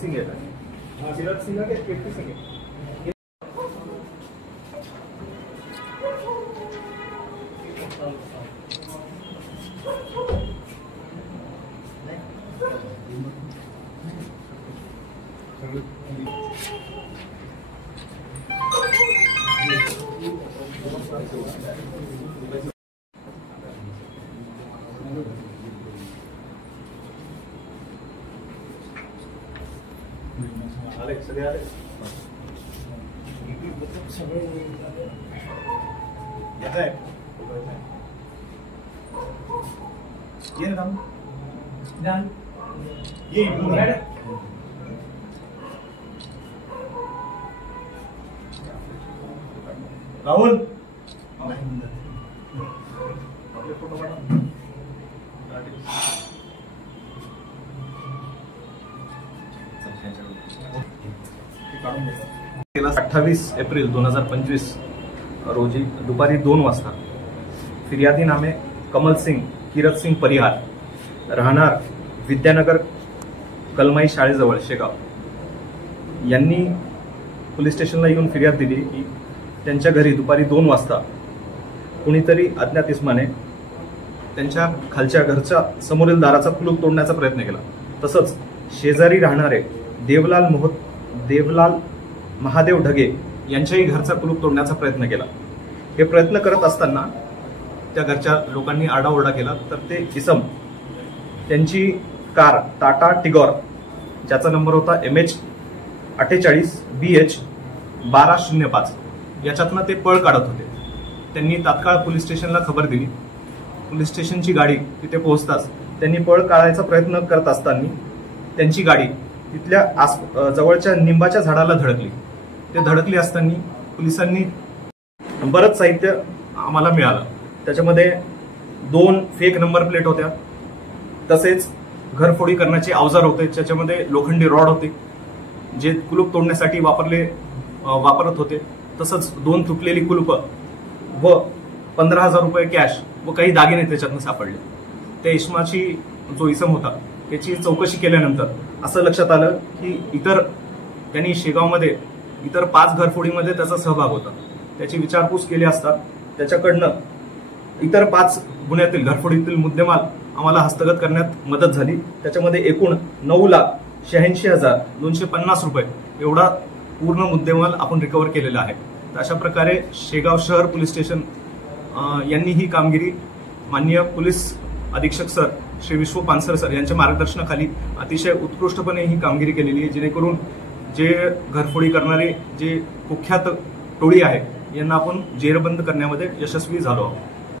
सिंग है किरत सिंह के कीर्ति सिंह है। सगळे आले सगळे येत आहे ये ना जान ये राहुल आपले फोटो काढा। 28 एप्रिल 2025 रोजी दुपारी 2 वाजता फिर्यादी नामे कमल सिंग किरत सिंग परिहार राहणार विद्यानगर कलमाई शाळेजवळ शेगाव यांनी पोलीस स्टेशनला येऊन फिर्याद दिली की त्यांच्या घरी दुपारी 2 वाजता कुणीतरी अज्ञात इसमाने त्यांच्या खालच्या घरच्या समोरील दाराचा कुलूप तोडण्याचा प्रयत्न केला। तसंच शेजारी राहणारे देवलाल महादेव ढगे यांच्याही घरचा कुलूप तोडण्याचा प्रयत्न केला। हे प्रयत्न करत असताना त्या घरच्या लोकांनी आरडाओरडा केला तर ते इसम त्यांची कार टाटा टिगॉर ज्याचा नंबर होता MH 48 BH 1205 याच्यातनं ते पळ काढत होते। त्यांनी तात्काळ पोलीस स्टेशनला खबर दिली। पोलीस स्टेशनची गाडी तिथे पोहोचताच त्यांनी पळ काढायचा प्रयत्न करत असताना त्यांची गाडी तिथल्या जवळच्या निंबाच्या झाडाला धडकली। ते धडकली असताना पोलिसांनी बरंच साहित्य आम्हाला मिळालं। त्याच्यामध्ये 2 फेक नंबर प्लेट होत्या, तसेच घरफोडी करण्याचे अवजार होते ज्याच्यामध्ये लोखंडी रॉड होते जे कुलूप तोडण्यासाठी वापरत होते। तसंच 2 तुटलेली कुलूप व 15,000 रुपये कॅश व काही दागिने त्याच्यातनं सापडले। त्या इसमाची जो इसम होता त्याची चौकशी केल्यानंतर असं लक्षात आलं की त्यांनी शेगावमध्ये इतर 5 घरफोडीमध्ये त्याचा सहभाग होता। त्याची विचारपूस केली असता त्याच्याकडनं इतर 5 गुन्ह्यातील घरफोडीतील मुद्देमाल आम्हाला हस्तगत करण्यात मदत झाली। त्याच्यामध्ये एकूण 9,86,250 रुपये एवढा पूर्ण मुद्देमाल आपण रिकव्हर केलेला आहे। अशा प्रकारे शेगाव शहर पोलीस स्टेशन यांनी ही कामगिरी माननीय पोलीस अधीक्षक सर श्री विश्व पानसर सर यांच्या मार्गदर्शनाखाली अतिशय उत्कृष्टपणे ही कामगिरी केलेली आहे, जेणेकरून जे घरफोडी करणारे जे कुख्यात टोळी आहे यांना आपण जेरबंद करण्यामध्ये यशस्वी झालो आहोत।